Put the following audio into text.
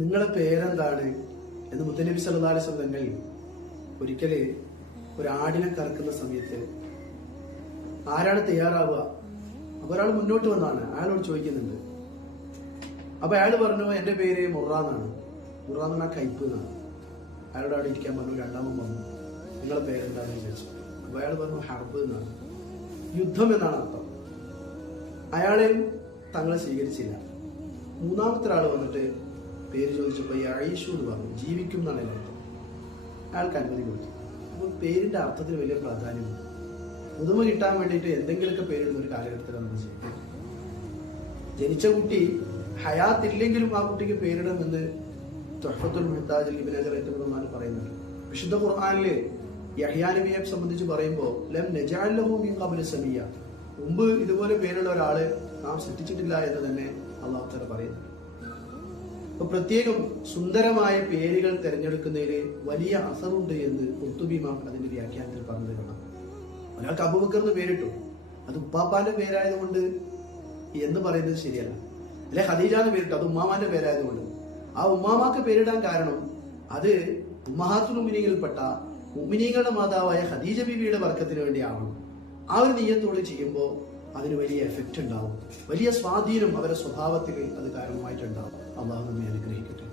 നിങ്ങളെ പേരെന്താണ് എന്ന് മുത്തനബി സല്ലല്ലാഹു അലൈഹി വസല്ലം തങ്ങൾ ഒരിക്കല് ഒരാടിനെ കറക്കുന്ന സമയത്ത് ആരാണ് തയ്യാറാവുക? അപ്പൊ ഒരാൾ മുന്നോട്ട് വന്നാണ്, അയാളോട് ചോദിക്കുന്നുണ്ട്. അപ്പൊ അയാൾ പറഞ്ഞു, എന്റെ പേര് മുറാന്നാണ്. മുറാന്ന് പറഞ്ഞാൽ കയ്പ് എന്നാണ്. അയാളോട് അവിടെ ഇരിക്കാൻ പറഞ്ഞു. രണ്ടാമൻ പറഞ്ഞു, നിങ്ങളെ പേരെന്താണെന്ന് ചോദിച്ചു. അപ്പൊ അയാൾ പറഞ്ഞു, ഹർബ് എന്നാണ്, യുദ്ധം എന്നാണ് അർത്ഥം. അയാളെയും തങ്ങളെ സ്വീകരിച്ചില്ല. മൂന്നാമത്തെ ഒരാൾ വന്നിട്ട് പേര് ചോദിച്ചപ്പോ ഈ അഴീഷു എന്ന് പറഞ്ഞു, ജീവിക്കും എന്നാണ് അതിന്റെ അർത്ഥം. അയാൾക്ക് അനുമതി കൊടുത്തു. അപ്പൊ പേരിന്റെ അർത്ഥത്തിന് വലിയ പ്രാധാന്യമുണ്ട്. പുതുമ കിട്ടാൻ വേണ്ടിയിട്ട് എന്തെങ്കിലുമൊക്കെ പേരിടുന്ന ഒരു കാലഘട്ടത്തിൽ നമ്മൾ ചെയ്യും. ജനിച്ച കുട്ടി ഹയാത്തില്ലെങ്കിലും ആ കുട്ടിക്ക് പേരിടണമെന്ന് തുഹ്ഫത്തുൽ മുഹ്താജിൽ ഇബ്നു ഹജർ റഹിമഹുല്ലാഹ് പറയുന്നുണ്ട്. വിശുദ്ധ ഖുർആനില് യഹ്യാ നബിയെ സംബന്ധിച്ച് പറയുമ്പോൾ ലം നജഅൽ ലഹു മിൻ ഖബ്ല സമീയ, മുമ്പ് ഇതുപോലെ പേരുള്ള ഒരാളെ നാം സൃഷ്ടിച്ചിട്ടില്ല എന്ന് തന്നെ അല്ലാഹു തആല പറയുന്നു. അപ്പൊ പ്രത്യേകം സുന്ദരമായ പേരുകൾ തിരഞ്ഞെടുക്കുന്നതിൽ വലിയ അസറുണ്ട് എന്ന് ഖുർത്തുബി ഇമാം അതിന്റെ വ്യാഖ്യാനത്തിൽ പറഞ്ഞു കാണാം. ഒരാൾക്ക് അബൂബക്കർ എന്ന് പേരിട്ടു, അത് ഉപ്പാപ്പാന്റെ പേരായതുകൊണ്ട് എന്ന് പറയുന്നത് ശരിയല്ല. അല്ലെ ഖദീജ എന്ന് പേരിട്ടു, അത് ഉമ്മാമാന്റെ പേരായതുകൊണ്ട്. ആ ഉമ്മാമാക്ക് പേരിടാൻ കാരണം അത് ഉമ്മഹാത്തുൽ മുഅ്മിനീങ്ങളിൽപ്പെട്ട മുഅ്മിനീങ്ങളുടെ മാതാവായ ഖദീജ ബീവിയുടെ ബർക്കത്തിന് വേണ്ടിയാവണം. ആ ഒരു നിയ്യത്തോടെ ചെയ്യുമ്പോൾ അതിന് വലിയ എഫക്റ്റ് ഉണ്ടാവും, വലിയ സ്വാധീനം അവരുടെ സ്വഭാവത്തിൽ അത് കാരണമായിട്ടുണ്ടാവും. അള്ളാഹു നമ്മെ അനുഗ്രഹിക്കട്ടെ.